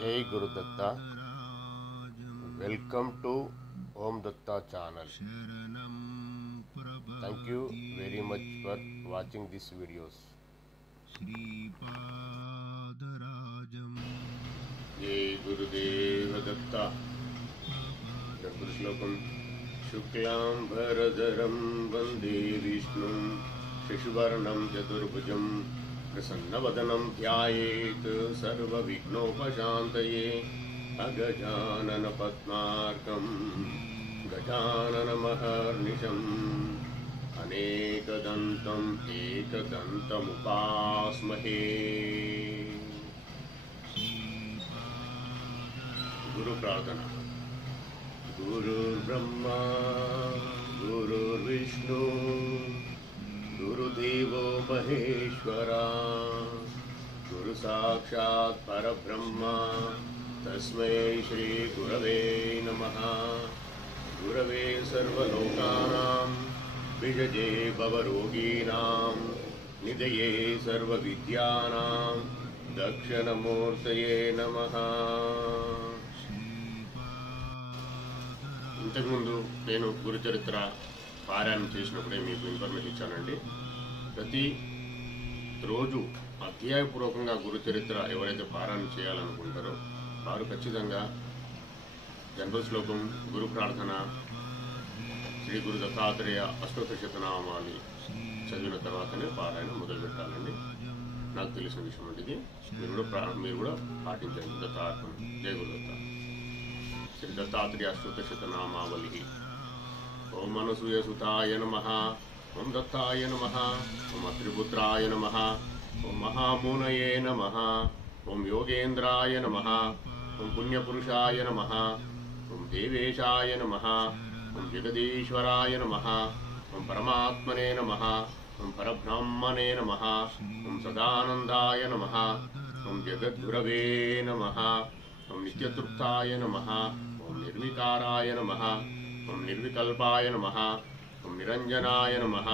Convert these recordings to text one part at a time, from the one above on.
Jai Guru Datta. Welcome to Om Datta channel. Thank you very much for watching these videos. Jai Gurudeva Datta. Temple Shlokam Shuklam Bharadaram Vande Vishnum Shishvarnam Chaturbhujam प्रसन्नवदनं ध्यायेत् सर्वविघ्नोपशान्तये अगजानन पद्मार्कं गजाननमहर्निशम् अनेकदन्तम् एकदन्तमुपास्महे। गुरु प्रार्थना। गुरुर्ब्रह्मा गुरुर्विष्णु गुरुदेवो महेश्वरा गुरु साक्षात् परब्रह्मा तस्मै श्री गुरवे नमः। गुरवे सर्वलोकानां विजये भवरोगीणां निधये सर्वविद्यानां दक्षिणमूर्तये नमः। ఇంతకుముందు నేను గురుచరిత్ర పారాయణం చేసినప్పుడే మీకు ఇన్ఫర్మేషన్ ఇచ్చానండి. ప్రతి రోజు అధ్యాయపూర్వకంగా గురుచరిత్ర ఎవరైతే పారాయణం చేయాలనుకుంటారో వారు ఖచ్చితంగా జన్మ శ్లోకం, గురు ప్రార్థన, శ్రీ గురు దత్తాత్రేయ అష్టోత్తర శతనామావళి చదివిన తర్వాతనే పారాయణం మొదలు పెట్టాలండి. నాకు తెలిసిన విషయం అంటే ఇది మీరు కూడా పాటించండి. దత్తాత్మ. జయ గురు దత్త. శ్రీ దత్తాత్రేయ అష్టోత్తర శతనామావళి. ओम अनसूयसुताय नमः। ओम दत्ताय नमः। ओम अत्रिपुत्राय नमः। ओम महामुनये नमः। ओम योगेन्द्राय नमः। ओम पुण्यपुरुषाय नमः। ओम देवेशाय नमः। ओम जगदीश्वराय नमः। ओम परमात्मने नमः। ओम परब्रह्मणे नमः। ओम सदानंदाय नमः। ओम जगद्गुरवे नमः। ओम नित्यतृप्ताय नमः। ओम निर्विकाराय नमः। ओम निर्विकल्पाय नमः। ओम निरंजनाय नमः।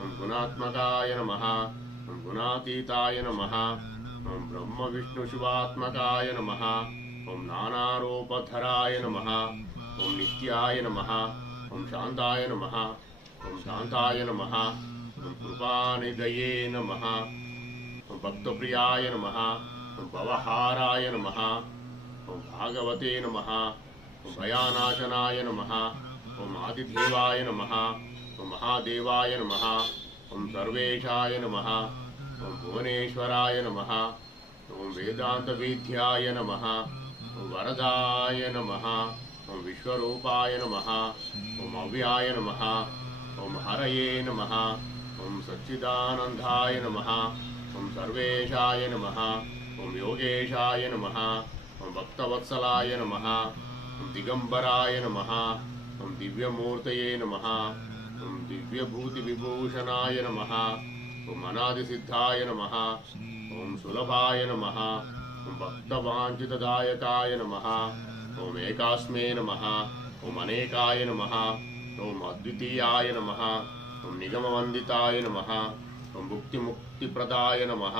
ओम गुणात्मकाय नमः। ओम गुणातीताय नमः। ओम ब्रह्म विष्णु शिवात्मकाय नमः। ओम नानारूपधराय नमः। ओम नित्याय नमः। ओम शांताय नमः। ओम शांताय नमः। ओम कृपानिधये नमः। ओम भक्तप्रियाय नमः। ओम भवहाराय नमः। ओम भागवते नमः। ओम भयानाशनाय नमः। ओम आदिदेवाय नमः। ओम महादेवाय नमः। ओम सर्वेशाय नमः। ओम भुवनेश्वराय नमः। ओम वेदांतविद्याय नमः। ओम वरदाय नमः। ओम विश्वरूपाय नमः। ओम अव्याय नमः। ओम हरये नमः। ओम सच्चिदानंदाय नमः। ओम सर्वेशाय नमः। ओम योगेशाय नमः। ओम भक्तवत्सलाय नमः। ओम दिगंबराय नमः। ओम दिव्यमूर्तये नमः। ओम दिव्यभूतिविभूषणाय नमः। ओम अनादिसिद्धाय नमः। ओम सुलभाय नमः। ओम भक्तवाञ्छितदायकाय नमः। ओम एकास्मै नमः। ओम अनेकाय नमः। ओम अद्वितीयाय नमः। ओम निगमवन्दिताय नमः। ओम भुक्तिमुक्तिप्रदाय नमः।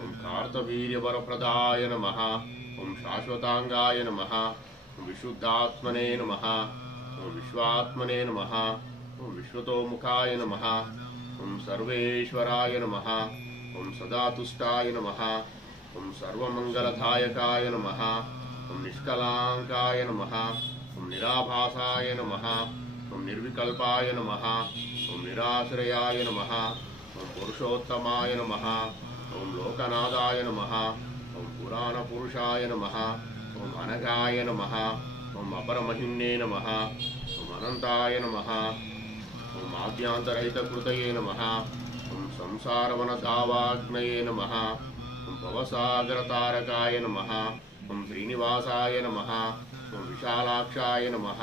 ओम कार्तवीर्यवरप्रदाय नमः। ओम शाश्वतांगाय नमः। ओम विशुद्धात्मने नमः। ओम विश्वात्मने नमः। ओम विश्वतोमुखाय नमः। ओम सर्वेश्वराय नमः। ओम सदातुष्टाय नमः। ओम सर्वमंगलदायकाय नमः। ओम निष्कलांकाय नमः। ओम निराभासाय नमः। ओम निर्विकल्पाय नमः। ओम निराश्रयाय नमः। ओम पुरुषोत्तमाय नमः। ओम लोकनाथाय नमः। ओम पुराणपुरुषाय नमः। ओम अनघाय नमः। ओम अपरमहिम्ने नमः। ओम अनंताय नमः। ओम आद्यांतरहितकृतये नमः। ओम संसारवनधावाग्नये नमः। ओम भवसागरतारकाय नमः। ओम श्रीनिवासाय नमः। ओम विशालाक्षाय नमः।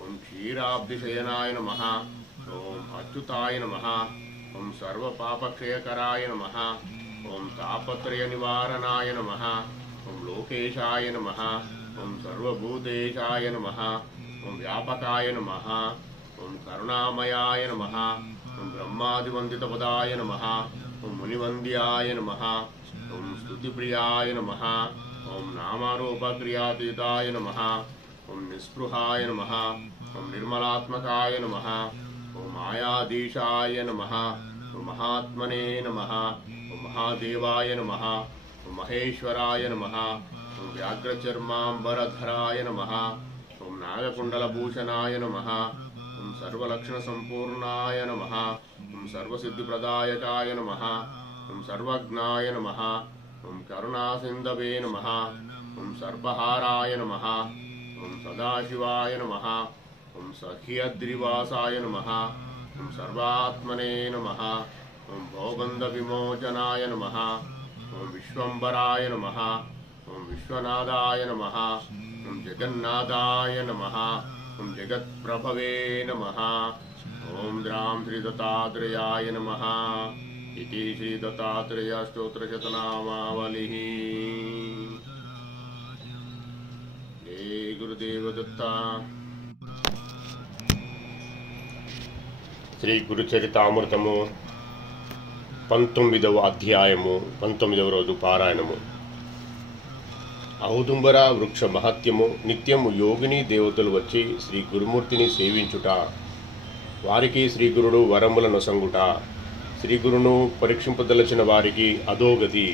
ओम क्षीराब्धिशयनाय नमः। ओम अच्युताय नमः। ओम सर्वपापक्षयकराय नमः। ओम तापत्रयनिवारणाय नमः। ओम लोकेशाय नमः। ओम सर्वभूतेशाय नमः। ओम व्यापकाय नमः। ओम करुणामयाय नमः। ओम ब्रह्मादिवंदितपदाय नमः। ఓం మునివంద్యాయ నమః. ఓం స్తుతిప్రియాయ నమః. ఓం నామరూపక్రియాతీతాయ నమః. ఓం నిస్పృహాయ నమః. ఓం నిర్మలాత్మకాయ నమః. ఓం మాయాధీశాయ నమః. ఓం మహాత్మనే నమః. ఓం మహాదేవాయ నమః. ఓం మహేశ్వరాయ నమః. ఓం వ్యాఘ్రచర్మాంబరధరాయ నమః. ఓం నాగకుండలభూషణాయ నమః. ఓం సర్వలక్షణసంపూర్ణాయ నమః. ఓం సర్వసిద్ధిప్రదాయకాయ నమః. ఓం సర్వజ్ఞాయ నమః. ఓం కరుణాసింధవే నమః. ఓం సర్పహారాయ నమః. ఓం సదాశివాయ నమః. ఓం సహ్యద్రివాసాయ నమః. ఓం సర్వాత్మనే నమః. ఓం భోగంధ విమోచనాయ నమః. ఓం విశ్వంబరాయ నమః. ఓం విశ్వనాథాయ నమః. ఓం జగన్నాథాయ నమః. ఓం జగత్ప్రభవే నమః. ఓం ద్రాం శ్రీ దత్తాత్రేయాయ నమః. इति श्री दत्तात्रेय स्तोत्रशतनामावलिः. जय गुरुदेव दत्ता. శ్రీ గురుచరితామృతము 19వ అధ్యాయము 19వ రోజు పారాయణము. ఔదుంబర వృక్ష మహత్యము. నిత్యము యోగిని దేవతలు వచ్చి శ్రీ గురుమూర్తిని సేవించుట, వారికి శ్రీ గురుడు వరములను సంగుట, శ్రీ గురును పరీక్షింపదలచిన వారికి అధోగతి,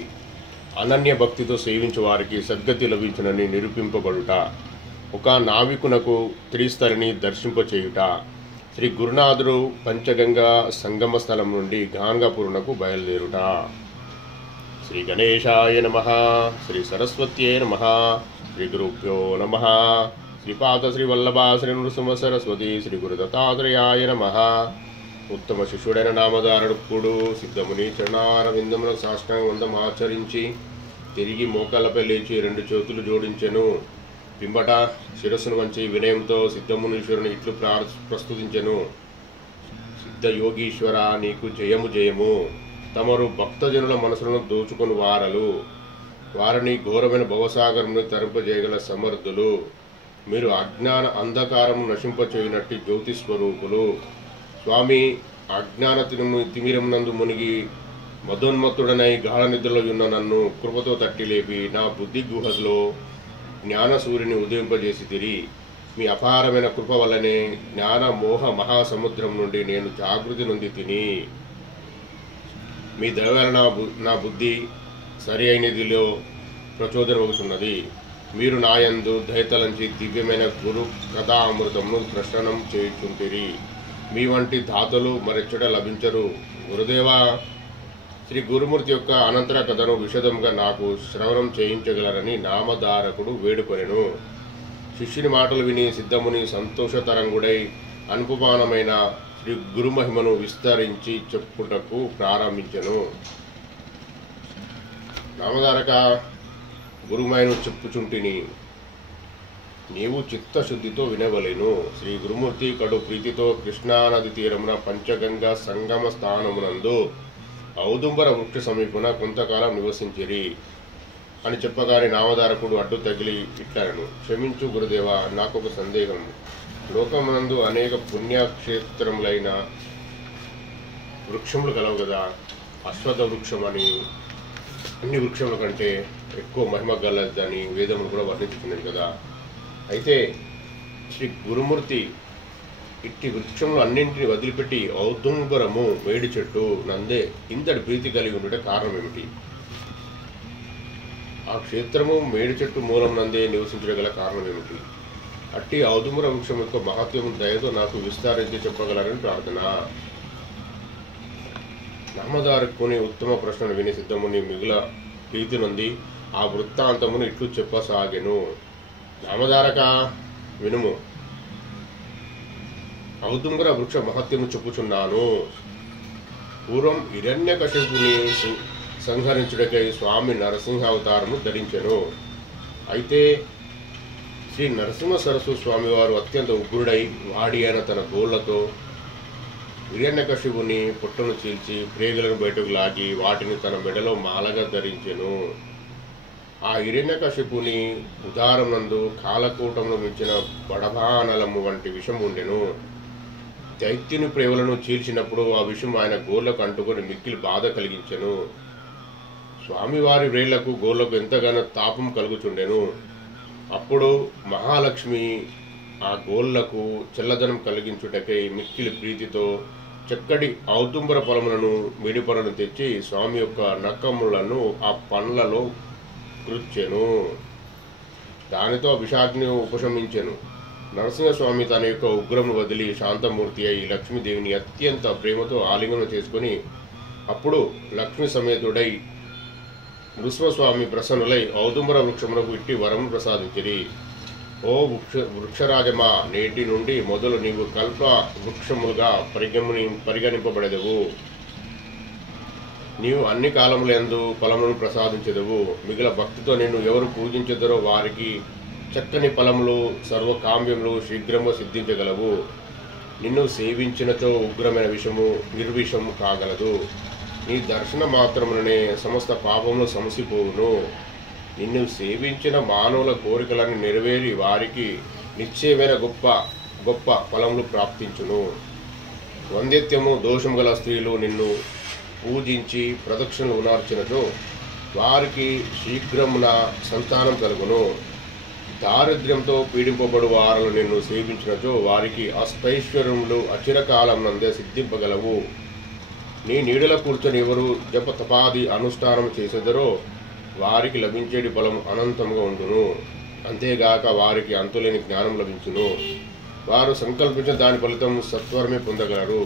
అనన్య భక్తితో సేవించు వారికి సద్గతి లభించునని నిరూపింపబడుట, ఒక నావికునకు త్రిస్తరిని దర్శింపచేయుట, శ్రీ గురునాథుడు పంచగంగా సంగమ స్థలం నుండి గాంగాపురునకు బయలుదేరుట. శ్రీ గణేశాయ నమః. శ్రీ సరస్వత్యై నమః. శ్రీ గురుభ్యో నమః. శ్రీపాద శ్రీ వల్లభ శ్రీ నృసింహ సరస్వతి శ్రీ గురు దత్తాత్రేయాయ నమః. ఉత్తమ శిష్యుడైన నామధారకుడు సిద్ధముని చరణారవిందములకు సాష్టాంగవందనం ఆచరించి తిరిగి మోకాళ్ళపై లేచి 2 చేతులు జోడించెను. పింబట శిరస్సును వంచి వినయంతో సిద్ధమునీశ్వరుని ఇట్లు ప్రస్తుతించెను. సిద్ధ యోగీశ్వర, నీకు జయము జయము. తమరు భక్తజనుల మనసులను దోచుకొని వారిని ఘోరమైన భవసాగరమును తరింపజేయగల సమర్థులు. మీరు అజ్ఞాన అంధకారము నశింపచేయునట్టి జ్యోతి స్వరూపులు. స్వామి, అజ్ఞాన తిమిరమునందు మునిగి మదోన్మత్తుడనై గాఢ నిద్రలో ఉన్న నన్ను కృపతో తట్టి లేపి నా బుద్ధి గుహలో జ్ఞాన సూర్యుని ఉదయింపజేసి తిరి. మీ అపారమైన కృప వల్లనే జ్ఞాన మోహ మహాసముద్రం నుండి నేను జాగృతి నొంది తిని, మీ దయ వలన నా బుద్ధి సరి అయినదిలో ప్రచోదనమవుతున్నది. మీరు నాయందు దయతలంచి దివ్యమైన గురు కథా అమృతమును ప్రశ్నం చేయుచుంటిరి. మీ వంటి దాతలు మరెచ్చట లభించరు. గురుదేవా, శ్రీ గురుమూర్తి యొక్క అనంతర కథను విశదంగా నాకు శ్రవణం చేయించగలరని నామధారకుడు వేడుకొనెను. శిష్యుని మాటలు విని సిద్ధముని సంతోషతరంగుడై అనుపమానమైన శ్రీ గురుమహిమను విస్తరించి చెప్పుటకు ప్రారంభించెను. నామధారక, గురుమహిమను చెప్పుచుంటిని, నీవు చిత్తశుద్ధితో వినవలెను. శ్రీ గురుమూర్తి కడు ప్రీతితో కృష్ణానది తీరమున పంచగంగా సంగమ స్థానమునందు ఔదుంబర వృక్ష సమీపున కొంతకాలం నివసించిరి అని చెప్పగానే నామధారకుడు అడ్డు తగిలి ఇట్లనను, క్షమించు గురుదేవ, నాకొక సందేహం. లోకమునందు అనేక పుణ్యక్షేత్రములైన వృక్షములు కలవు కదా. అశ్వత్థ వృక్షం అని అన్ని వృక్షముల కంటే ఎక్కువ మహిమ గలదని వేదములు కూడా వర్ణించుకున్నది కదా. అయితే శ్రీ గురుమూర్తి ఇట్టి వృక్షములు అన్నింటినీ వదిలిపెట్టి ఔదుంబరము వేడి చెట్టు నందే ఇంతటి ప్రీతి కలిగి ఉండటే కారణం ఏమిటి? ఆ క్షేత్రము మేడి చెట్టు మూలం నందే నివసించగల కారణం ఏమిటి? అట్టి ఔదుంబర వృక్షం యొక్క మహత్యము దయతో నాకు విస్తారించి చెప్పగలరని ప్రార్థన. నామధారకుని ఉత్తమ ప్రశ్నను విని సిద్ధముని మిగుల ప్రీతి నొంది ఆ వృత్తాంతమును ఇట్లు చెప్పసాగెను. నామధారక, వినుము. ఔదుంబర వృక్ష మహత్యము చెప్పుచున్నాను. పూర్వం హిరణ్యకశిపుని సంహరించుటకై స్వామి నరసింహ అవతారము ధరించెను. అయితే శ్రీ నరసింహ సరస్వతి స్వామివారు అత్యంత ఉగ్రుడై వాడి అయిన తన గోళ్లతో హిరణ్యకశిపుని పుట్టను చీల్చి ప్రేగులను బయటకు లాగి వాటిని తన మెడలో మాలగా ధరించెను. ఆ హిరణ్యకశిపుని ఉదారమునందు కాలకూటమును మించిన బడబానలము వంటి విషం ఉండెను. దైత్యుని ప్రేమలను చీల్చినప్పుడు ఆ విషయం ఆయన గోర్లకు అంటుకొని మిక్కిలి బాధ కలిగించెను. స్వామివారి వ్రేళ్లకు గోర్లకు ఎంతగానో తాపం కలుగుచుండెను. అప్పుడు మహాలక్ష్మి ఆ గోళ్లకు చల్లదనం కలిగించుటకై మిక్కిలి ప్రీతితో చక్కటి ఔదుంబర ఫలములను మిడిపరను తెచ్చి స్వామి యొక్క నక్కములను ఆ పండ్లలో కృచ్చెను. దానితో విషాగ్ని ఉపశమించెను. నరసింహస్వామి తన యొక్క ఉగ్రమును వదిలి శాంతమూర్తి అయి లక్ష్మీదేవిని అత్యంత ప్రేమతో ఆలింగనం చేసుకుని అప్పుడు లక్ష్మీ సమేతుడై నృసింహస్వామి ప్రసన్నులై ఔదుంబర వృక్షమునకు ఇట్టి వరమును ప్రసాదించిరి. ఓ వృక్షరాజమా, నేటి నుండి మొదలు నీవు కల్ప వృక్షములుగా పరిగణింపబడెదవు. నీవు అన్ని కాలములందు ఫలములను ప్రసాదించెదవు. మిగిలిన భక్తితో నిన్ను ఎవరు పూజించెదరో వారికి చక్కని ఫలములు సర్వకామ్యములు శీఘ్రంగా సిద్ధించగలవు. నిన్ను సేవించినతో ఉగ్రమైన విషము నిర్విషము కాగలదు. నీ దర్శన మాత్రముననే సమస్త పాపములు సమసిపోవును. నిన్ను సేవించిన మానవుల కోరికలను నెరవేరి వారికి నిశ్చయమైన గొప్ప గొప్ప ఫలములు ప్రాప్తించును. వంద్యత్యము దోషము గల స్త్రీలు నిన్ను పూజించి ప్రదక్షిణలు ఉనార్చినచో వారికి శీఘ్రమున సంతానం కలుగును. దారిద్ర్యంతో పీడింపబడు వారులు నిన్ను సేవించినచో వారికి అష్టైశ్వర్యములు అచిరకాలం నందే సిద్ధింపగలవు. నీ నీడల కూర్చొని ఎవరు జప తపాది అనుష్ఠానం చేసేదరో వారికి లభించేటి ఫలం అనంతంగా ఉండును. అంతేగాక వారికి అంతులేని జ్ఞానం లభించును. వారు సంకల్పించిన దాని ఫలితం సత్వరమే పొందగలరు.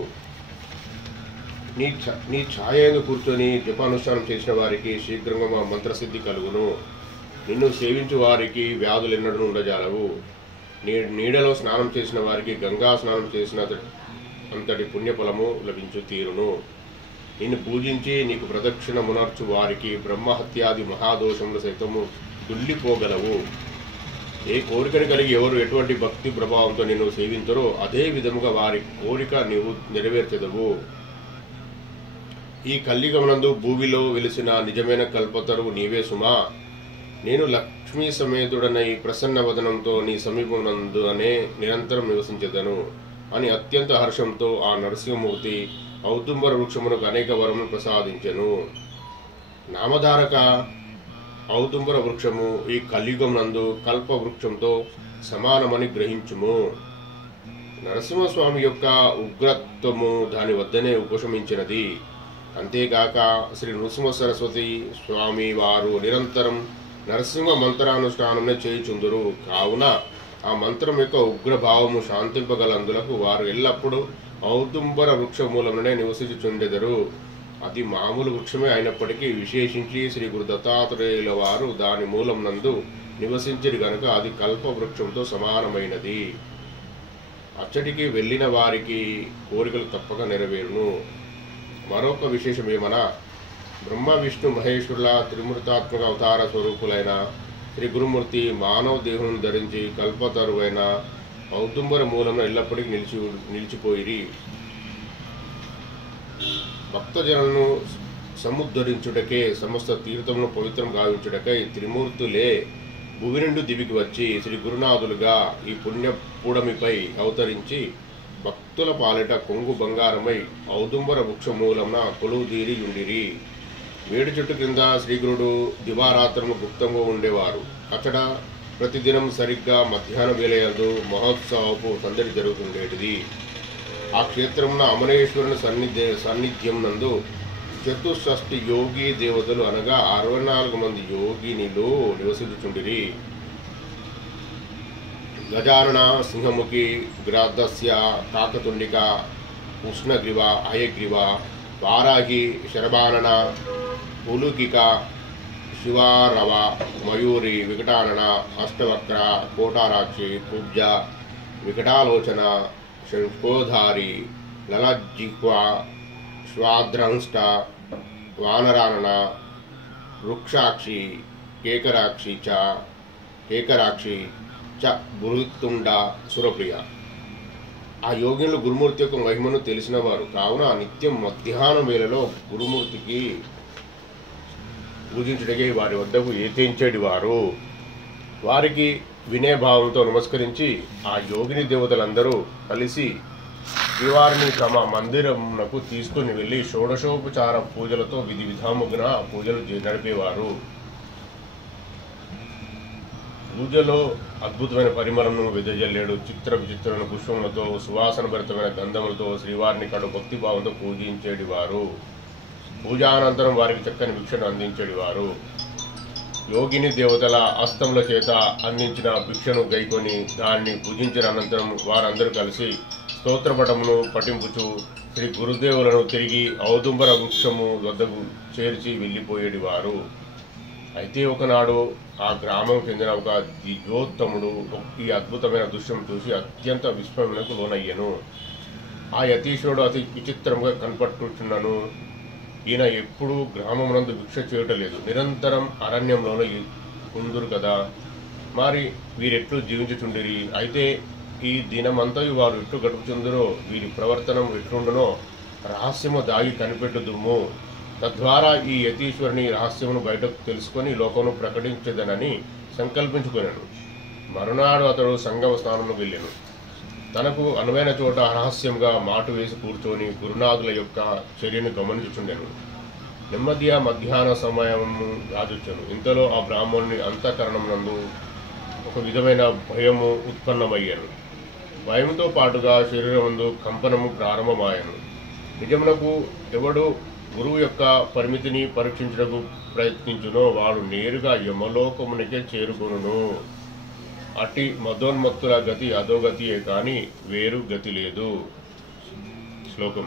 నీ ఛాయను కూర్చొని జపానుష్ఠానం చేసిన వారికి శీఘ్రంగా మంత్రసిద్ధి కలుగును. నిన్ను సేవించు వారికి వ్యాధులు ఎన్నడూ ఉండజాలవు. నీడలో స్నానం చేసిన వారికి గంగా స్నానం చేసిన అంతటి పుణ్యఫలము లభించు తీరును. నిన్ను పూజించి నీకు ప్రదక్షిణ మునర్చు వారికి బ్రహ్మహత్యాది మహాదోషములు సైతము తుల్లిపోగలవు. ఏ కోరికను కలిగి ఎవరు ఎటువంటి భక్తి ప్రభావంతో నిన్ను సేవించరో అదే విధముగా వారి కోరిక నీవు నెరవేర్చెదవు. ఈ కలియుగమునందు భూమిలో వెలిసిన నిజమైన కల్పతరువు నీవే సుమా. నేను లక్ష్మీ సమేతుడనై ప్రసన్న వదనంతో నీ సమీపమునందు అనే నిరంతరం నివసించెదను అని అత్యంత హర్షంతో ఆ నరసింహమూర్తి ఔదుంబర వృక్షమునకు అనేక వరములు ప్రసాదించెను. నామధారక ఔదుంబర వృక్షము ఈ కలియుగమునందు కల్ప వృక్షంతో సమానమని గ్రహించుము. నరసింహస్వామి యొక్క ఉగ్రత్వము దాని వద్దనే ఉపశమించినది. అంతేగాక శ్రీ నృసింహ సరస్వతి స్వామి వారు నిరంతరం నరసింహ మంత్రానుష్ఠానమే చేయుచుందురు. కావున ఆ మంత్రం యొక్క ఉగ్రభావము శాంతింపగలందులకు వారు ఎల్లప్పుడూ ఔదుంబర వృక్షమూలమునే నివసించుచుండెదరు. అది మామూలు వృక్షమే అయినప్పటికీ విశేషించి శ్రీ గురు దత్తాత్రేయుల వారు దాని మూలం నందు నివసించిరి గనుక అది కల్ప వృక్షంతో సమానమైనది. అచ్చటికి వెళ్ళిన వారికి కోరికలు తప్పక నెరవేరును. మరొక విశేషమేమనా, బ్రహ్మ విష్ణు మహేశ్వరుల త్రిమూర్తాత్మక అవతార స్వరూపులైన శ్రీ గురుమూర్తి మానవ దేహం ధరించి కల్పతరువైన ఔదుంబర మూలంలో ఎల్లప్పటికీ నిలిచిపోయిరి. భక్తజనులను సముద్ధరించుటకే సమస్త తీర్థమును పవిత్రం గావించుటకై త్రిమూర్తులే భువి నుండి దివికి వచ్చి శ్రీ గురునాథులుగా ఈ పుణ్యపూడమిపై అవతరించి భక్తుల పాలిట కొంగు బంగారమై ఔదుంబర వృక్షమూలమున కొలువుదీరి ఉండిరి. వేడి చెట్టు కింద శ్రీగురుడు దివారాత్రము గుప్తంగా ఉండేవారు. అక్కడ ప్రతిదినం సరిగ్గా మధ్యాహ్నం వేళయందు మహోత్సవపు సందడి జరుగుతుండేటిది. ఆ క్షేత్రమున అమరేశ్వరుని సాన్నిధ్యం నందు చతుషష్ఠి యోగి దేవతలు అనగా 64 మంది యోగినిలు నివసించుచుండిరి. గజానన, సింహముఖి, గ్రాద్దస్య, కాకతుండిక, ఉష్ణగ్రీవ, అయగ్రీవ, వారాహి, శరబానన, ఉలుకిక, శివారవ, మయూరి, వికటానన, అష్టవక్ర, కోటారాక్షి, కుబ్జ, వికటాలోచన, శంఖోధారి, లలజిహ్వ, శ్వాద్రంష్ట, వానరానన, వృక్షాక్షి, కేకరాక్షి చ బృహత్తుండ, సురప్రియ. ఆ యోగినులు గురుమూర్తి యొక్క మహిమను తెలిసినవారు కావున నిత్యం మధ్యాహ్నం వేళలో గురుమూర్తికి పూజించుటకే వారి వద్దకు ఏతించేటివారు. వారికి వినయభావంతో నమస్కరించి ఆ యోగిని దేవతలందరూ కలిసి శ్రీవారిని తమ మందిరమునకు తీసుకుని వెళ్ళి షోడశోపచార పూజలతో విధి విధాముగా పూజలు నడిపేవారు. పూజలో అద్భుతమైన పరిమళమును వెదజల్లేడు చిత్ర విచిత్రమైన పుష్పములతో సువాసన భరితమైన గంధములతో శ్రీవారిని కడు భక్తిభావంతో పూజించేటివారు. పూజానంతరం వారికి చక్కని భిక్షను అందించేటివారు. యోగిని దేవతల అస్తముల చేత అందించిన భిక్షను గైకొని దాన్ని పూజించిన అనంతరం వారందరూ కలిసి స్తోత్రపటమును పఠింపుచు శ్రీ గురుదేవులను తిరిగి ఔదుంబర వృక్షము వద్దకు చేర్చి వెళ్ళిపోయేటివారు. అయితే ఒకనాడు ఆ గ్రామం చెందిన ఒక దివ్యోత్తముడు ఈ అద్భుతమైన దృశ్యం చూసి అత్యంత విస్మయమునకు లోనయ్యను. ఆ యతీశ్వరుడు అతి విచిత్రంగా కనపట్టుచున్నను. ఈయన ఎప్పుడూ గ్రామమునందు భిక్ష చేయటలేదు, నిరంతరం అరణ్యంలోనే ఉందురు కదా, మరి వీరెట్లు జీవించుచుండిరి? అయితే ఈ దినమంతయు వారు ఎట్లు గడుపుచుందరో, వీరి ప్రవర్తనం ఎట్లుండునో రహస్యము దాగి కనిపెట్టుదుము. తద్వారా ఈ యతీశ్వరుని రహస్యమును బయటకు తెలుసుకొని లోకమును ప్రకటించదనని సంకల్పించుకున్నాను. మరునాడు అతడు సంగమ స్నానముకు వెళ్ళాను. తనకు అనువైన చోట రహస్యంగా మాటు వేసి కూర్చొని గురునాథుల యొక్క చర్యను గమనించుచుండెను. నెమ్మదిగా మధ్యాహ్న సమయము రాజొచ్చాను. ఇంతలో ఆ బ్రాహ్మణుని అంతఃకరణమునందు ఒక విధమైన భయము ఉత్పన్నమయ్యాను. భయంతో పాటుగా శరీరమందు కంపనము ప్రారంభమాయను. నిజమునకు ఎవడు గురువు యొక్క పరిమితిని పరీక్షించడానికి ప్రయత్నించునో వాడు నేరుగా యమలోకమునికే చేరుకొనును. అట్టి మదోన్మత్తుల గతి అధోగతియే కానీ వేరు గతి లేదు. శ్లోకం.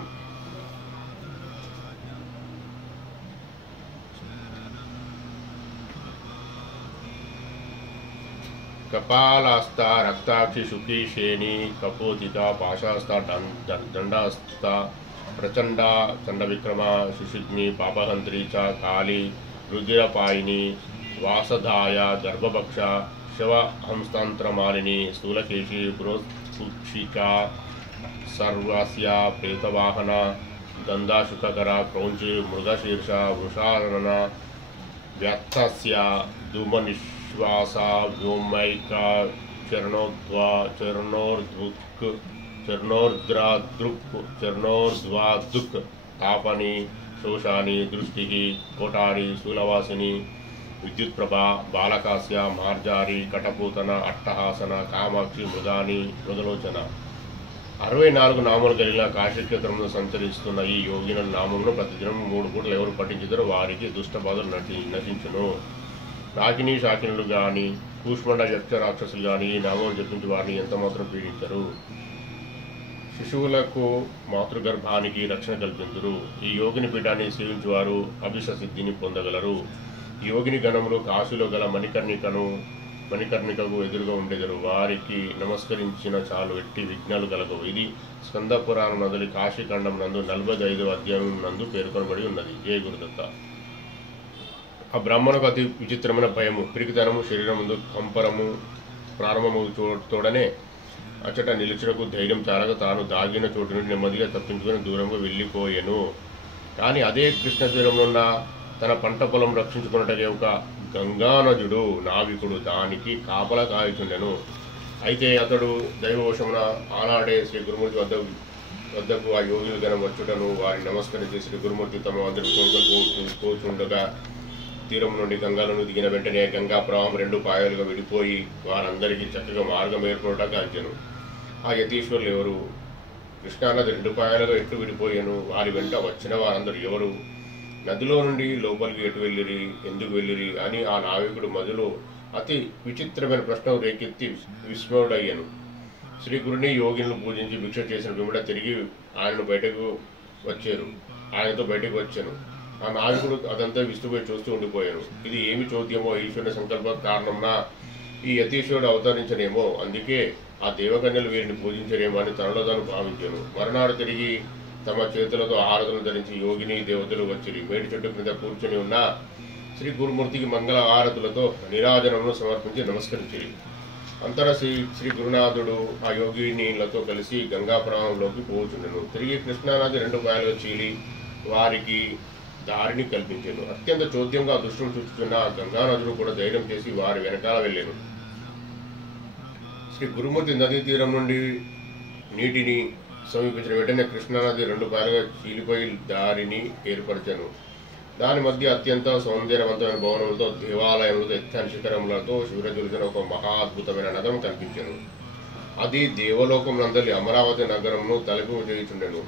కపాలాస్త రక్తాక్షి శుక్లి శేని కపోతిత పాశాస్త దండాస్త ప్రచండ చండవిక్రమ శిశుగ్ని పాపహంత్రి చ కాళి రుధిరపాయిని వాసధాయ గర్భభక్ష శవహంస్తాంత్రమాలిని స్థూలకేశి పురోత్క్షిక సర్వస్య ప్రేతవాహన గంధాశుకర క్రౌంచి మృగశీర్ష వృషారణ వ్యర్థస్య ధూమనిశ్వాస వ్యోమైక చర్ణోర్ధ్వాదృక్ తాపని శోషాని దృష్టి కోటారి శూలవాసిని విద్యుత్ప్రభ బాలకాస్య మార్జారి కటపూతన అట్టహాసన కామాక్షి మృగాని మృగలోచన 64 నామములు కలిగిన కాశీక్షేత్రంలో సంచరిస్తున్న ఈ యోగిన నామమును ప్రతిదినం 3 పూటలు ఎవరు పఠించుతారో వారికి దుష్టబాధలు నశించును. రాకిని శాకినులు కానీ కూష్మండ యక్ష రాక్షసులు కానీ ఈ నామం జపించి వారిని ఎంతమాత్రం పీడించరు. శిశువులకు మాతృగర్భానికి రక్షణ కల్పించరు. ఈ యోగిని పీఠాన్ని సేవించువారు అభిష సిద్ధిని పొందగలరు. ఈ యోగిని గణములు కాశీలో గల మణికర్ణికకు ఎదురుగా ఉండేదరు. వారికి నమస్కరించిన చాలు ఎట్టి విఘ్నాలు కలగవు. ఇది స్కంద పురాణం నదులి కాశీఖండం నందు 45వ అధ్యాయం నందు పేర్కొనబడి ఉన్నది. జయ గురుదత్త. ఆ బ్రాహ్మణుకు అతి విచిత్రమైన భయము, పిరికితనము, శరీరం ముందు కంపరము ప్రారంభము తోడనే అచ్చట నిలుచుటకు ధైర్యం చాలక తాను దాగిన చోటు నుండి నెమ్మదిగా తప్పించుకొని దూరంగా వెళ్ళిపోయాను. కానీ అదే కృష్ణ తీరంలో ఉన్న తన పంట పొలం రక్షించుకున్నట్టుగా ఒక గంగానజుడు నావికుడు దానికి కాపలా కాయుచుండెను. అయితే అతడు దైవవశమున ఆనాడే శ్రీ గురుమూర్తి వద్దకు ఆ యోగులు గణం వచ్చుటను వారిని నమస్కరించి శ్రీ గురుమూర్తి తమ అందరూ కోచుండగా తీరం నుండి గంగాలను దిగిన వెంటనే గంగా ప్రవాహం 2 పాయలుగా విడిపోయి వారందరికీ చక్కగా మార్గం ఏర్పడటం కాల్చెను. ఆ యతీశ్వరులు ఎవరు? కృష్ణానది 2 పాయలుగా ఎట్లు విడిపోయాను? వారి వెంట వచ్చిన వారందరూ ఎవరు? నదిలో నుండి లోపలికి ఎటు వెళ్ళిరి, ఎందుకు వెళ్ళిరి అని ఆ నావికుడు మధ్యలో అతి విచిత్రమైన ప్రశ్న రేకెత్తి విస్మయుడయ్యాను. శ్రీ గురుని యోగిని పూజించి భిక్ష చేసిన విముడ తిరిగి ఆయనతో బయటకు వచ్చాను. ఆ నావికుడు అదంతా విస్తుపోయి చూస్తూ ఉండిపోయాను. ఇది ఏమి చోద్యమో, ఈశ్వరుని సంకల్ప కారణంగా ఈ యతీశ్వరుడు అవతరించనేమో, అందుకే ఆ దేవకన్యలు వీరిని పూజించరేమో అని తనలో తాను భావించాను. మరునాడు తిరిగి తమ చేతులతో ఆరాధనలు ధరించి యోగిని దేవతలు వచ్చిరి. మేడి చెట్టు క్రింద కూర్చొని ఉన్న శ్రీ గురుమూర్తికి మంగళ ఆరతులతో నీరాజనమును సమర్పించి నమస్కరించిరి. అంతర శ్రీ గురునాథుడు ఆ యోగినిలతో కలిసి గంగా ప్రవాహంలోకి పోచుండెను. తిరిగి కృష్ణానది 2 పాయలుగా చీలి వారికి దారిని కల్పించాను. అత్యంత చోద్యంగా దృష్టిని చూచుతున్న గంగానదుడు కూడా ధైర్యం చేసి వారి వెనకాల వెళ్ళాను. శ్రీ గురుమూర్తి నదీ తీరం నుండి నీటిని సమీపించిన వెంటనే కృష్ణానది రెండు పాలుగా చీలిపోయి దారిని ఏర్పరచను. దాని మధ్య అత్యంత సౌందర్యవంతమైన భవనములతో, దేవాలయములతో, ఎత్తైన శిఖరములతో శివరజులుసిన ఒక మహా అద్భుతమైన నగరం కనిపించెను. అది దేవలోకమునందలి అమరావతి నగరమును తలుపు చేయుచుండెను.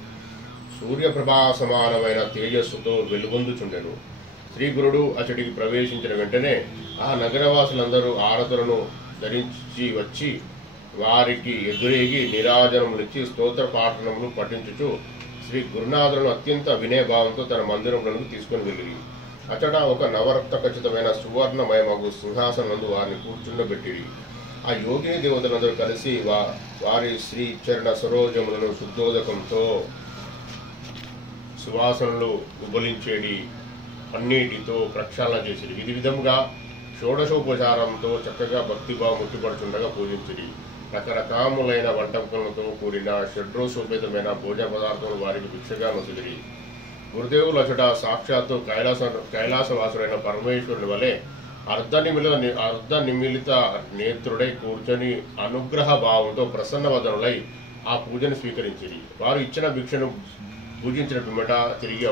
సూర్యప్రభా సమానమైన తేజస్సుతో వెలుగొందుచుండెను. శ్రీగురుడు అచటికి ప్రవేశించిన వెంటనే ఆ నగరవాసులందరూ ఆరతులను ధరించి వచ్చి వారికి ఎదురేగి నీరాజనములిచ్చి స్తోత్ర పాఠనములు పఠించుచు శ్రీ గురునాథులను అత్యంత వినయభావంతో తన మందిరంలోకి తీసుకుని వెళ్ళి అచట ఒక నవరత్న ఖచ్చితమైన సువర్ణమయమగు సింహాసనం నందు వారిని కూర్చుండబెట్టిరి. ఆ యోగిని దేవతలందరూ కలిసి వారి శ్రీ చరణ సరోజములను శుద్ధోదకంతో సువాసనలు ఉబలించేడి అన్నిటితో ప్రక్షాళన చేసిరి. ఇది విధంగా షోడశోపచారంతో చక్కగా భక్తిభావం ముట్టిపడుచుండగా పూజించిరి. రకరకాములైన వంటకములతో కూడిన షడ్రోసోపేతమైన భోజన పదార్థములు వారికి భిక్షగా నొసిదిరి. గురుదేవులు అచట సాక్షాత్తు కైలాసవాసుడైన పరమేశ్వరుని వలె అర్ధనిమిలిత నేత్రుడై కూర్చొని అనుగ్రహ భావంతో ప్రసన్నవదనులై ఆ పూజను స్వీకరించిరి. వారు ఇచ్చిన భిక్షను పూజించిన పిమ్మట తిరిగి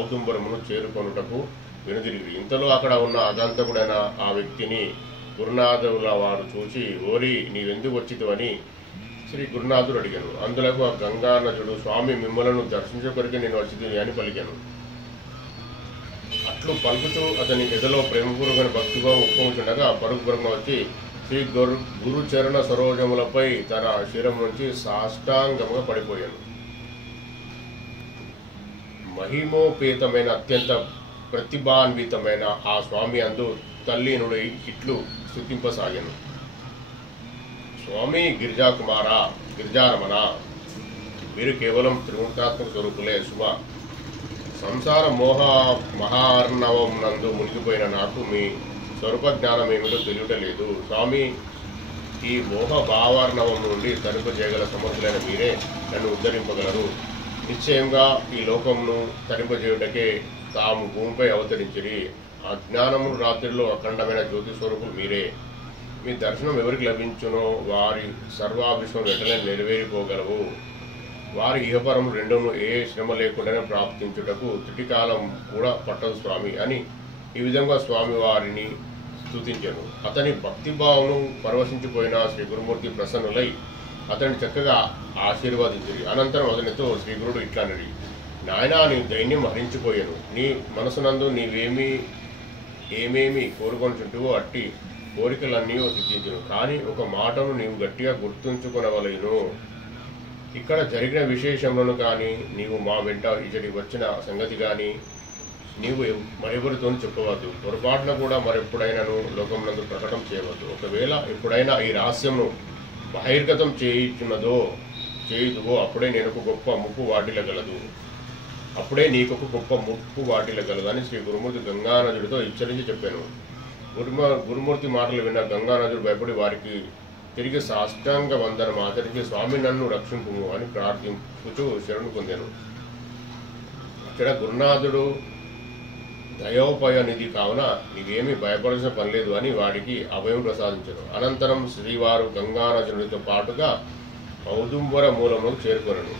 ఔదుంబరమును చేరుకొనుటకు వెనుదిరిగి ఇంతలో అక్కడ ఉన్న అగంతకుడైన ఆ వ్యక్తిని గురునాథుల వారు చూసి, ఓరి నీవెందుకు వచ్చితువని శ్రీ గురునాథుడు అడిగాను. అందులకు ఆ గంగానజుడు, స్వామి మిమ్మలను దర్శించకొరికి నేను వచ్చింది అని పలికాను. అట్లు పలుకుతూ అతని ఎదలో ప్రేమపూర్వకమైన భక్తిభావం ఉప్పొంగుచుండగా పరుగుపరుగున వచ్చి శ్రీ గురుచరణ సరోజములపై తన శిరం నుంచి సాష్టాంగముగా పడిపోయాను. మహిమోపేతమైన అత్యంత ప్రతిభాన్వితమైన ఆ స్వామి అందు తల్లీనుడై ఇట్లు స్తుతింపసాగాను. స్వామి గిరిజాకుమార, గిరిజారమణ, మీరు కేవలం త్రిమూర్తాత్మక స్వరూపులే. శుభ సంసార మోహ మహార్ణవం నందు మునిగిపోయిన నాకు మీ స్వరూప జ్ఞానం ఏమిటో తెలియటలేదు. స్వామి, ఈ మోహ భావార్ణవం నుండి తలుపు చేయగల సమర్థులైన మీరే నన్ను ఉద్ధరింపగలరు. నిశ్చయంగా ఈ లోకమును తరింపజేయుటకే తాము భూమిపై అవతరించిరి. అజ్ఞానము రాత్రిలో అఖండమైన జ్యోతి స్వరూపులు మీరే. మీ దర్శనం ఎవరికి లభించునో వారి సర్వాభిష్టం వెంటనే నెరవేరిపోగలవు. వారి ఇహపరము రెండును ఏ శ్రమ లేకుండానే ప్రాప్తించుటకు త్రుటికాలం కూడా పట్టదు స్వామి అని ఈ విధంగా స్వామి వారిని స్తుతించాను. అతని భక్తిభావము పరవశించిపోయిన శ్రీ గురుమూర్తి ప్రసన్నులై అతన్ని చక్కగా ఆశీర్వాదించింది. అనంతరం అతనితో శ్రీ గురుడు ఇట్లనడి, నాయనా, నీ దైన్యం హరించిపోయాను. నీ మనసునందు ఏమేమి కోరుకొనుచుంటువో అట్టి కోరికలన్నీ సిద్ధించును. కానీ ఒక మాటను నీవు గట్టిగా గుర్తుంచుకొనవలెను. ఇక్కడ జరిగిన విశేషములను కానీ నీవు మా వెంట ఇచ్చటి వచ్చిన సంగతి కానీ నీవు మరెవరితో చెప్పవద్దు. పొరపాటున కూడా మరెప్పుడైనాను లోకమునందు ప్రకటన చేయవద్దు. ఒకవేళ ఎప్పుడైనా ఈ రహస్యమును బహిర్గతం చేయుదువో అప్పుడే నీకొక గొప్ప ముప్పు వాటిల్లగలదు అని శ్రీ గురుమూర్తి గంగానదుడితో హెచ్చరించి చెప్పాను. గురుమూర్తి మాటలు విన్న గంగానదుడు భయపడి వారికి తిరిగి సాష్టాంగ వందనం ఆచరించి స్వామి నన్ను రక్షింపుము అని ప్రార్థించుతూ శరణు పొందాను. ఇక్కడ గురునాథుడు దయోపయ నిధి కావున నీవేమీ భయపడాల్సిన పని లేదు అని వాడికి అభయం ప్రసాదించారు. అనంతరం శ్రీవారు గంగానదుడితో పాటుగా ఔదుంబర మూలములకు చేరుకొనను.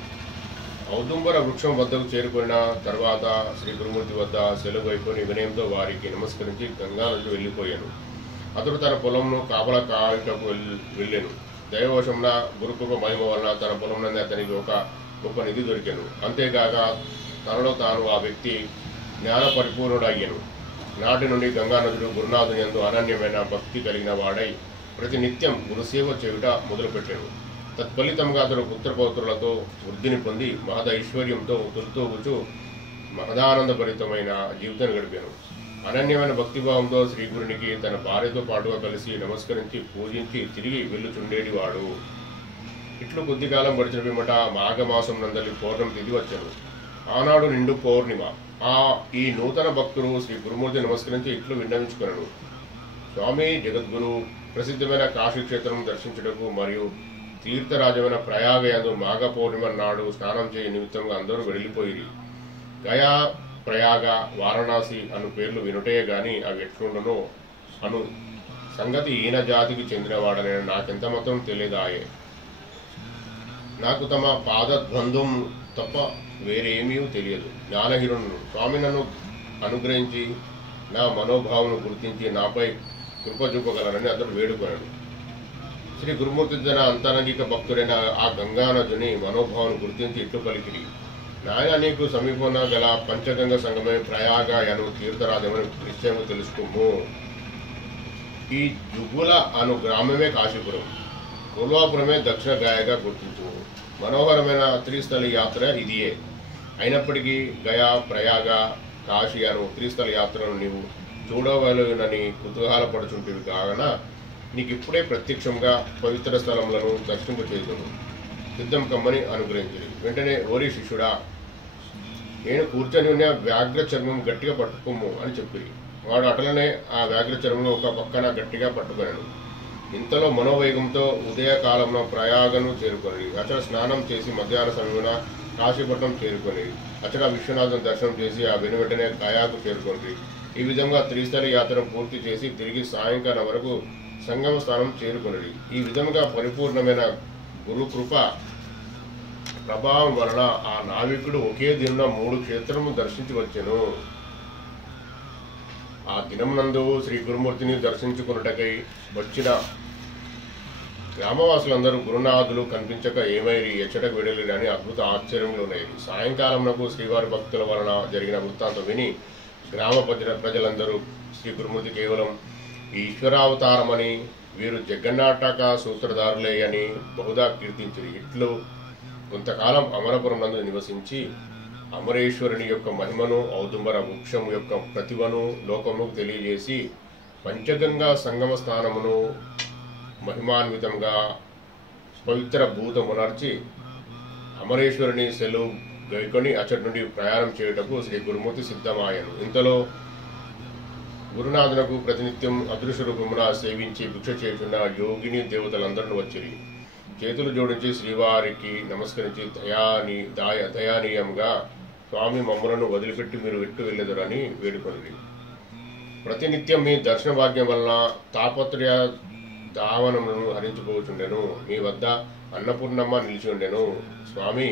ఔదుంబర వృక్షం వద్దకు చేరుకున్న తర్వాత శ్రీ గురుమూర్తి వద్ద సెలవు అయిపోయి వినయంతో వారికి నమస్కరించి గంగానదుడు వెళ్ళిపోయాను. అతడు తన పొలంను కాపలా కాయటకు వెళ్ళాను. దైవవశంన గురుకృప మహిమ వలన తన పొలం నందు అతనికి ఒక గొప్ప నిధి దొరికాను. అంతేగాక తనలో తాను ఆ వ్యక్తి జ్ఞాన పరిపూర్ణుడయ్యాను. నాటి నుండి గంగానదుడు గురునాథుని యందు అనన్యమైన భక్తి కలిగిన వాడై ప్రతినిత్యం గురుసేవ చేయుట మొదలుపెట్టాడు. తత్ఫలితంగా అతడు పుత్రపౌత్రులతో వృద్ధిని పొంది మహదైశ్వర్యంతో తొలుతూగుచూ మహదానందభరితమైన జీవితాన్ని గడిపాను. అనన్యమైన భక్తిభావంతో శ్రీ గురునికి తన భార్యతో పాటుగా కలిసి నమస్కరించి పూజించి తిరిగి వెళ్ళుచుండేటివాడు. ఇట్లు కొద్ది కాలం గడిచిన పిమ్మట మాఘమాసం నందలి పౌర్ణమి తిథి వచ్చాను. ఆనాడు నిండు పౌర్ణిమ. ఈ నూతన భక్తుడు శ్రీ గురుమూర్తి నమస్కరించి ఇట్లు విన్నవించుకున్నాను. స్వామి, జగద్గురు ప్రసిద్ధమైన కాశీక్షేత్రం దర్శించుటకు మరియు తీర్థరాజమైన ప్రయాగయందు మాఘ పౌర్ణిమ నాడు స్నానం చేయ నిమిత్తంగా అందరూ వెళ్ళిపోయి గయా, ప్రయాగ, వారణాసి అను పేర్లు వినుటే గాని అవి ఎట్లుండనో అను సంగతి ఈయన జాతికి చెందినవాడనే నాకెంత మాత్రం తెలియదాయే. నాకు తమ పాదద్వంద్వం తప్ప వేరేమీ తెలియదు. జ్ఞానహీనులను స్వామి నన్ను అనుగ్రహించి నా మనోభావం గుర్తించి నాపై కృప చూపగలరని అతడు వేడుకొనడు. శ్రీ గురుమూర్తి తన అంతరంగిక భక్తుడైన ఆ గంగానదుని మనోభావం గుర్తించి ఇట్లు పలికిరి. నాయన, నీకు సమీపంలో గల పంచగంగ సంగమే ప్రయాగ అను తీర్థరాజమని నిశ్చయంగా తెలుసుకోము. ఈ జుగుల అను గ్రామమే కాశీపురం, కొల్వాపురమే దక్షిణ గాయగా గుర్తించు. మనోహరమైన త్రిస్థలి యాత్ర ఇదియే. అయినప్పటికీ గయా, ప్రయాగ, కాశీ అను త్రిస్థల యాత్రను నీవు చూడవలనని కుతూహలపడుచుంటివి కావున నీకిప్పుడే ప్రత్యక్షంగా పవిత్ర స్థలములను దర్శింపు చేయుదును. సిద్ధం కమ్మని అనుగ్రహించింది. వెంటనే, ఓరి శిష్యుడా, నేను కూర్చొని ఉన్న వ్యాఘ్ర చర్మం గట్టిగా పట్టుకోము అని చెప్పి వాడు అటలనే ఆ వ్యాఘ్ర చర్మం ఒక పక్కన గట్టిగా పట్టుకొనను. ఇంతలో మనోవేగంతో ఉదయకాలంలో ప్రయాగను చేరుకొని అచట స్నానం చేసి మధ్యాహ్న సమయమున కాశీపట్నం చేరుకొని అచట విశ్వనాథం దర్శనం చేసి ఆ వెనువెంటనే గయాకు చేరుకొని ఈ విధంగా త్రిస్థలి యాత్ర పూర్తి చేసి తిరిగి సాయంకాలం వరకు సంగమ స్థానం చేరుకొనడి. ఈ విధంగా పరిపూర్ణమైన గురుకృప ప్రభావం వలన ఆ నావికుడు ఒకే దిన 3 క్షేత్రము దర్శించి వచ్చెను. ఆ దినమునందు శ్రీ గురుమూర్తిని దర్శించుకున్నటకై వచ్చిన గ్రామవాసులందరూ గురునాథులు కనిపించక ఏమైరి ఎచ్చటకు వెడలిరి అని అద్భుత ఆశ్చర్యంలో ఉన్నాయి. సాయంకాలంలో శ్రీవారి భక్తుల వలన జరిగిన వృత్తాంతం విని గ్రామ ప్రజలందరూ శ్రీ గురుమూర్తి కేవలం ఈశ్వరావతారమని, వీరు జగన్నాటక సూత్రధారులే అని బహుదా కీర్తించింది. ఇట్లు కొంతకాలం అమరపురం నందు నివసించి అమరేశ్వరుని యొక్క మహిమను, ఔదుంబర వృక్షము యొక్క ప్రతిభను లోకముకు తెలియజేసి పంచగంగా సంగమ స్థానమును మహిమాన్వితంగా పవిత్ర భూతమునర్చి అమరేశ్వరుని సెలవు గైకొని అచ్చటి నుండి ప్రయాణం చేయుటకు శ్రీ గురుమూర్తి సిద్ధమాయను. ఇంతలో గురునాథునకు ప్రతినిత్యం అదృశ్య రూపమున సేవించి భిక్ష చేయుచున్న యోగిని దేవతలందరూ వచ్చిరి. చేతులు జోడించి శ్రీవారికి నమస్కరించి దయానీయంగా, స్వామి, మమ్ములను వదిలిపెట్టి మీరు ఎట్టు వెళ్ళెదరని వేడుకొనిరి. ప్రతినిత్యం మీ దర్శన భాగ్యం వలన తాపత్రయ దావనములను హరించుకోవచ్చుండెను. మీ వద్ద అన్నపూర్ణమ్మ నిలిచి ఉండెను. స్వామి,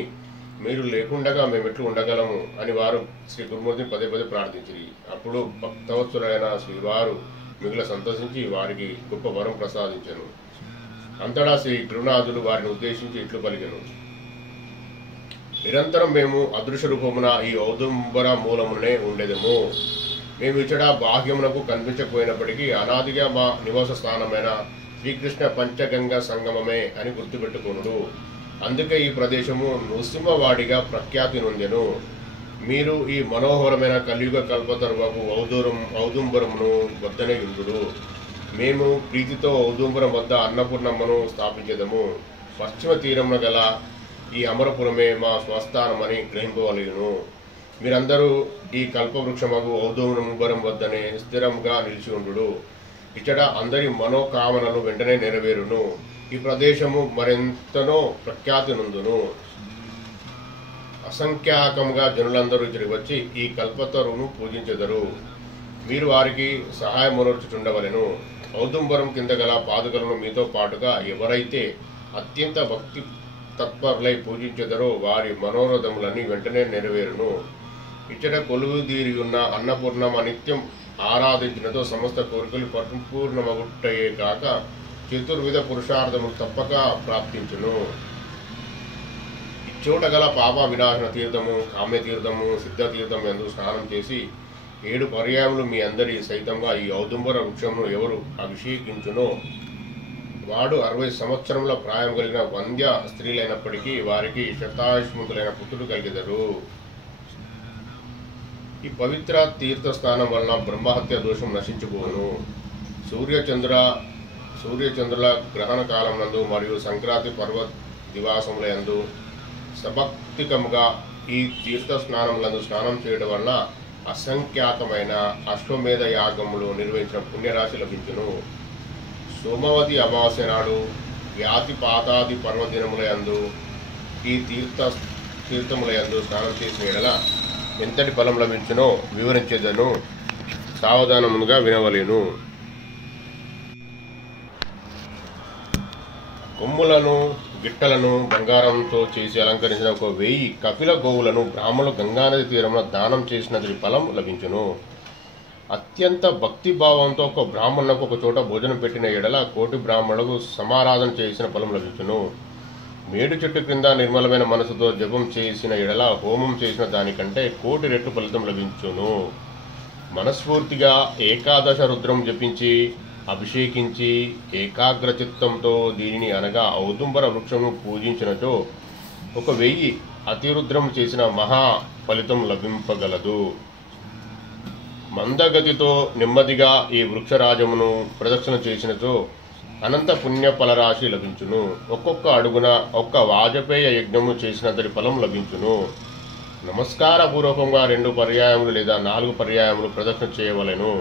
మీరు లేకుండగా మేమెట్లు ఉండగలము అని వారు శ్రీ గురుమూర్తిని పదే పదే ప్రార్థించిరి. అప్పుడు భక్తవత్సరులైన శ్రీవారు మిగుల సంతోషించి వారికి గొప్ప వరం ప్రసాదించెను. అంతటా శ్రీ గురునాథుడు వారిని ఉద్దేశించి ఇట్లు పలికెను. నిరంతరం మేము అదృశ్య రూపమున ఈ ఔదుంబర మూలమునే ఉండేదము. మేము ఇచ్చట బాహ్యమునకు కనిపించకపోయినప్పటికీ అనాదిగా మా నివాస స్థానమైన శ్రీకృష్ణ పంచగంగా సంగమమే అని గుర్తుపెట్టుకొనుడు. అందుకే ఈ ప్రదేశము నృసింహవాడిగా ప్రఖ్యాతి నొందెను. మీరు ఈ మనోహరమైన కలియుగ కల్పతరువకు ఔదుంబరమును వద్దనే ఉందుడు. మేము ప్రీతితో ఔదుంబరం వద్ద అన్నపూర్ణమ్మను స్థాపించదము. పశ్చిమ తీరమున గల ఈ అమరపురమే మా స్వస్థానమని గ్రహింపవలెను. మీరందరూ ఈ కల్పవృక్షమగు ఔదుంబరం వద్దనే స్థిరంగా నిలిచి ఉండు. ఇచ్చట అందరి మనోకామనలు వెంటనే నెరవేరును. ఈ ప్రదేశము మరెంతనో ప్రఖ్యాతి నొందును. అసంఖ్యాకంగా జనులందరూ ఇక్కడికి వచ్చి ఈ కల్పతరువును పూజించెదరు. మీరు వారికి సహాయమునర్చుచుండవలెను. ఔదుంబరం కింద గల పాదుకలను మీతో పాటుగా ఎవరైతే అత్యంత భక్తి తత్పరులై పూజించెదరో వారి మనోరథములన్నీ వెంటనే నెరవేరును. ఇచ్చట కొలువుదీరి ఉన్న అన్నపూర్ణమ నిత్యం ఆరాధించినతో సమస్త కోరికలు పరిపూర్ణమగుట్టయే కాక చతుర్విధ పురుషార్థములు తప్పక ప్రాప్తించును. ఇచ్చోట గల పాప వినాశన తీర్థము, కామ్యతీర్థము, సిద్ధతీర్థం ఎందు స్నానం చేసి 7 పర్యాయములు మీ అందరి సైతంగా ఈ ఔదుంబర వృక్షమును ఎవరు అభిషేకించునో వాడు 60 సంవత్సరముల ప్రాయం కలిగిన వంద్య స్త్రీలైనప్పటికీ వారికి శతాయుష్మంతులైన పుత్రుడు కలిగెదరు. ఈ పవిత్ర తీర్థస్థానం వలన బ్రహ్మహత్య దోషం నశించిపోవును. సూర్యచంద్రుల గ్రహణ కాలం నందు మరియు సంక్రాంతి పర్వ దివాసములందు సభక్తికముగా ఈ తీర్థ స్నానములందు స్నానం చేయడం వలన అసంఖ్యాతమైన అశ్వమేధ యాగములు నిర్వహించిన పుణ్యరాశి లభించును. సోమవతి అమావాస్య నాడు వ్యాతిపాతాది పర్వదినములందు ఈ తీర్థములందు స్నానం చేసిన ఎడల ఎంతటి ఫలం లభించునో వివరించేదను. సావధానముగా వినవలేను. కొమ్ములను గిట్టలను బంగారంతో చేసి అలంకరించిన ఒక 1000 కపిల గోవులను బ్రాహ్మణులు గంగానది తీరంలో దానం చేసినది ఫలం లభించును. అత్యంత భక్తి భావంతో ఒక బ్రాహ్మణులకు ఒక చోట భోజనం పెట్టిన ఎడల 1,000,000 బ్రాహ్మణులకు సమారాధన చేసిన ఫలం లభించును. మేడు చెట్టు క్రింద నిర్మలమైన మనసుతో జపం చేసిన ఎడల హోమం చేసిన దానికంటే 1,000,000 రెట్లు ఫలితం లభించును. మనస్ఫూర్తిగా ఏకాదశ రుద్రం జపించి అభిషేకించి ఏకాగ్ర చిత్తంతో దీనిని అనగా ఔదుంబర వృక్షమును పూజించినచో 1,000 అతిరుద్రం చేసిన మహా ఫలితం లభింపగలదు. మందగతితో నెమ్మదిగా ఈ వృక్షరాజమును ప్రదక్షిణ చేసినచో అనంత పుణ్య ఫలరాశి లభించును. ఒక్కొక్క అడుగున ఒక్క వాజపేయ యజ్ఞము చేసినంతటి ఫలం లభించును. నమస్కార పూర్వకంగా 2 పర్యాయములు లేదా 4 పర్యాయములు ప్రదక్షిణ చేయవలెను.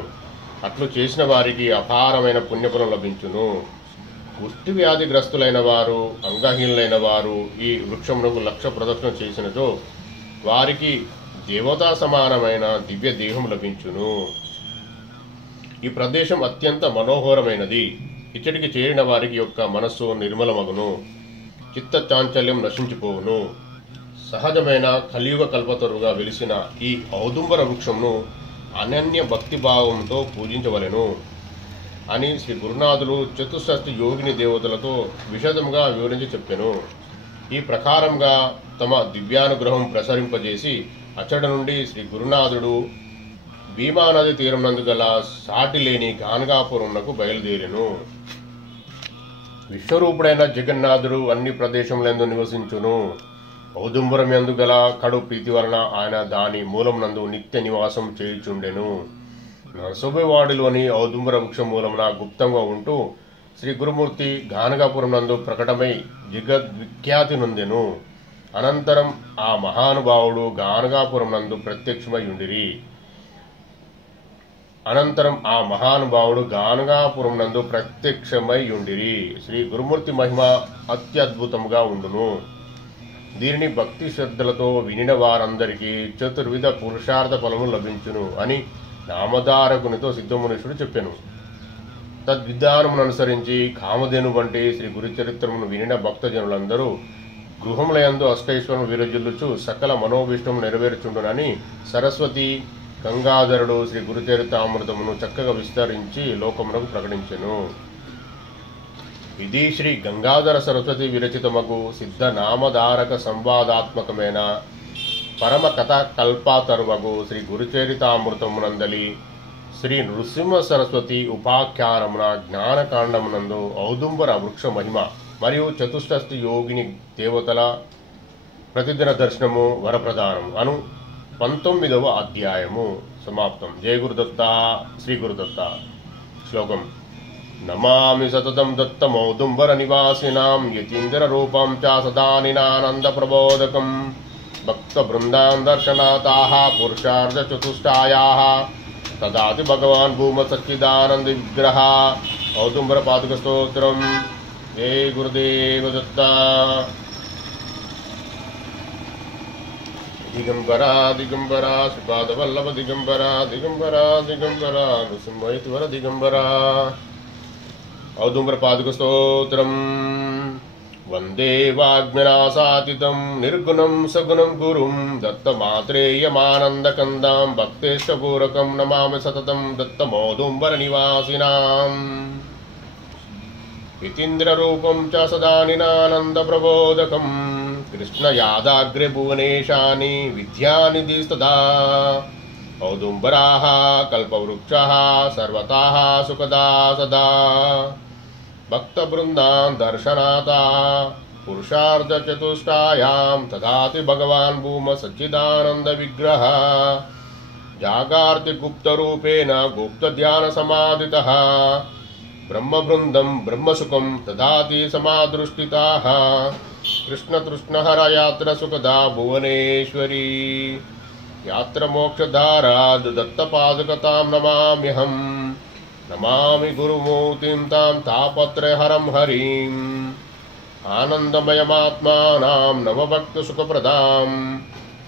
అట్లు చేసిన వారికి అపారమైన పుణ్యఫలం లభించును. కుష్టి వ్యాధిగ్రస్తులైన వారు, అంగహీనులైన వారు ఈ వృక్షమునకు 1,00,000 ప్రదక్షిణ చేసినచో వారికి దేవతా సమానమైన దివ్య దేహం లభించును. ఈ ప్రదేశం అత్యంత మనోహరమైనది. ఇచ్చటికి చేరిన వారికి యొక్క మనస్సు నిర్మలమగును. చిత్త చాంచల్యం నశించిపోవును. సహజమైన కలియుగ కల్పతరుగా వెలిసిన ఈ ఔదుంబర వృక్షమును అనన్య భక్తిభావంతో పూజించవలెను అని శ్రీ గురునాథులు చతుషష్ఠి యోగిని దేవతలతో విశదముగా వివరించి చెప్పెను. ఈ ప్రకారంగా తమ దివ్యానుగ్రహం ప్రసరింపజేసి అచ్చట నుండి శ్రీ గురునాథుడు భీమానది తీరం నందు గల సాటి లేని గానగాపురంకు బయలుదేరెను. విశ్వరూపుడైన జగన్నాథుడు అన్ని ప్రదేశములందు నివసించును. ఔదుంబరం యందు గల కడు ప్రీతి వలన ఆయన దాని మూలమునందు నిత్య నివాసం చేయుచుండెను. నరసోబేవాడిలోని ఔదుంబర వృక్షం మూలమున గుప్తంగా ఉంటూ శ్రీ గురుమూర్తి గానగాపురం నందు ప్రకటమై జగద్విఖ్యాతి నొందెను. అనంతరం ఆ మహానుభావుడు గానగాపురం నందు ప్రత్యక్షమై ఉండిరి. శ్రీ గురుమూర్తి మహిమ అత్యద్భుతముగా ఉండును. దీనిని భక్తి శ్రద్ధలతో వినిన వారందరికీ చతుర్విధ పురుషార్థ ఫలము లభించును అని నామధారకునితో సిద్ధమునీశ్వరుడు చెప్పెను. తద్విధానమును అనుసరించి కామధేను వంటి శ్రీ గురుచరిత్రమును వినిన భక్తజనులందరూ గృహములయందు అష్టైశ్వరం విరజిల్లుచు సకల మనోభీష్టము నెరవేర్చుండునని సరస్వతి గంగాధరుడు శ్రీ గురుచరితామృతమును చక్కగా విస్తరించి లోకమునకు ప్రకటించెను. ఇది శ్రీ గంగాధర సరస్వతి విరచితమగు సిద్ధ నామధారక సంవాదాత్మకమైన పరమ కథ కల్పాతరువగు శ్రీ గురుచరితామృతమునందలి శ్రీ నృసింహ సరస్వతి ఉపాఖ్యానమున జ్ఞానకాండమునందు ఔదుంబర వృక్ష మహిమ మరియు చతుష్షష్ఠి యోగిని దేవతల ప్రతిదిన దర్శనము వరప్రదానం అను 19వ అధ్యాయము సమాప్తం. జయ గురుదత్త. శ్రీ గురుదత్త. శ్లోకం. నమామి సతతం దత్తమౌదుంబర నివాసినాం యతీంద్ర రూపం చ సదానినానంద ప్రబోధకం భక్త బృందాన్ దర్శనాతాః పురుషార్థ చతుష్టాయాః తదాతి భగవాన్ భూమ సచ్చిదానంద విగ్రహ. ఔదుంబర పాదుక స్తోత్రం. జయ గురుదేవ దత్త. దిగంబరా దిగంబరా శ్రీపాదవల్లభ దిగంబరా దిగంబరా దిగంబరా నృసింహైతివర దిగంబరా. ఔదుంబర పాదుక స్తోత్రం. వందే వాగ్మినాసాతితం నిర్గుణం సగుణం గురుం దత్తమాత్రేయమానందకందాం భక్తేష్టపూరకం నమామి సతతం దత్తమౌదుంబర నివాసినాం యతీంద్ర రూపం చ సదానినానంద ప్రబోధకం కృష్ణ యాదాగ్రే భువనేశాని విద్యానిధిస్తదా. ఔదుంబరాః కల్పవృక్షాః సర్వతాః సుఖదా సదా. భక్త బృందాన్ దర్శనాతా పురుషార్థ చతుష్టాయాం తదాతి భగవాన్ భూమ సచ్చిదానంద విగ్రహ. జాగార్తి గుప్త రూపేణ గుప్త ధ్యాన సమాధితః బ్రహ్మబృందం బ్రహ్మసుఖం దదాతి సమాదృష్టితాః. కృష్ణ తృష్ణహర యాత్ర సుఖదా భువనేశ్వరీ. యాత్ర మోక్షధారా దత్తపాదుకతాం నమామ్యహం. నమామి గురుమూర్తిం తాం తాపత్రయహరం హరిం. ఆనందమయమాత్మానాం నవభక్త సుఖప్రదాం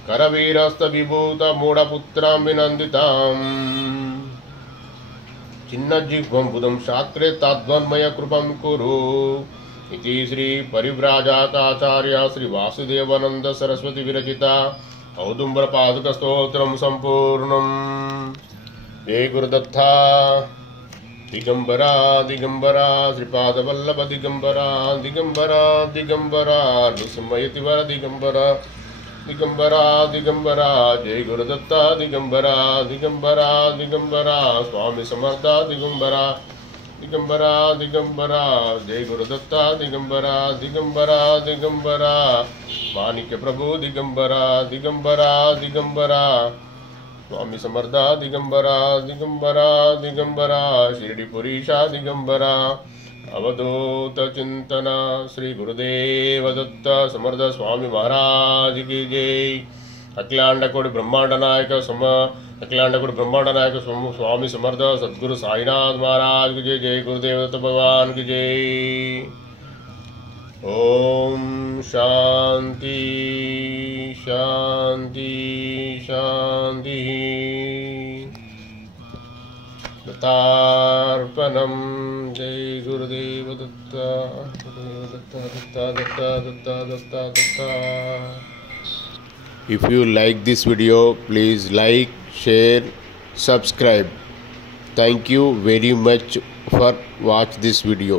కరవీరస్త విభూత మూఢపుత్రాం వినందితాం. చిన్న జిహ్వం బుధం శాస్త్రే తద్వన్మయ కృపం కురు. इति श्री परिव्राजकाचार्य श्री वासुदेवानंद सरस्वती विरचिता औदुंबर पादुक स्तोत्रम संपूर्णम्। जय गुरुदत्ता दिगंबरा दिगंबरा श्रीपादवल्लभ दिगंबरा दिगंबरा दिगंबरा निस्मयतिवर दिगंबरा दिगंबरा दिगंबरा। जय गुरुदत्ता दिगंबरा दिगंबरा दिगंबरा स्वामी समर्था दिगंबरा दिगंबरा दिगंबरा। जय गुरुदत्ता दिगंबरा दिगंबरा दिगंबरा माणिक्य प्रभु दिगंबरा दिगंबरा दिगंबरा स्वामी समर्था दिगंबरा दिगंबरा दिगंबरा शिरडीपुरीशा दिगंबरा। अवधूत चिंतना श्री गुरुदेव दत्त समर्थ स्वामी महाराज की जय। अखिलांडकोटि ब्रह्मांड नायक अखिलांडकोटि ब्रह्मांड नायक स्वामी समर्थ सद्गुरु साईनाथ महाराज की जय। जय गुरुदेव दत्त भगवान की जय। ओम शांति शांति शांति। दत्तार्पणम। जय गुरुदेव Dutta Dutta Dutta Dutta Dutta Dutta Dutta. If you like this video, please like, share, subscribe. Thank you very much for watch this video.